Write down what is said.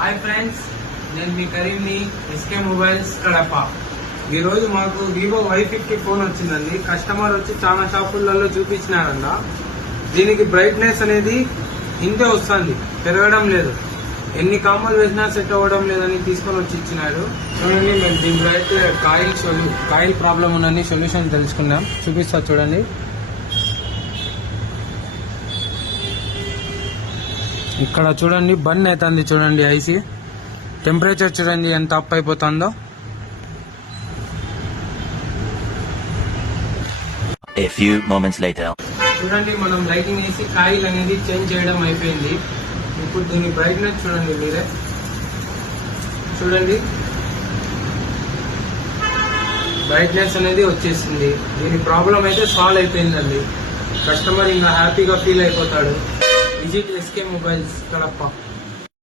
Hi friends, నేను మీ కరీంని SK mobiles Kadapa. ఈ రోజు మాకు వివో Y50 ఫోన్ వచ్చిందండి. కస్టమర్ వచ్చి చాలా షాపులలో చూపించినారన్న. దీనికి బ్రైట్నెస్ అనేది ఇంతే వస్తుంది, పెరగడం లేదు. ఎన్ని కామలు వేసినా సెట్ అవ్వడం లేదని తీసుకొని వచ్చి ఇచ్చినాడు. చూడండి, మేము దీని బ్రైట్ కాయిల్ ప్రాబ్లం ఉందని సొల్యూషన్ తెలుసుకున్నాం. చూపిస్తా చూడండి. ఇక్కడ చూడండి, బర్న్ అవుతుంది చూడండి. ఐసీ టెంపరేచర్ చూడండి ఎంత అప్ అయిపోతుందో. A few moments later. చూడండి, మనం లైటింగ్ వేసి కాయిల్ అనేది చేంజ్ చేయడం అయిపోయింది. ఇప్పుడు దీని బ్రైట్నెస్ చూడండి, మీరే చూడండి, బ్రైట్నెస్ అనేది వచ్చేసింది. దీని ప్రాబ్లం అయితే సాల్వ్ అయిపోయిందండి. కస్టమర్ ఇంకా హ్యాపీగా ఫీల్ అయిపోతాడు. Visit SK mobiles Kadapa.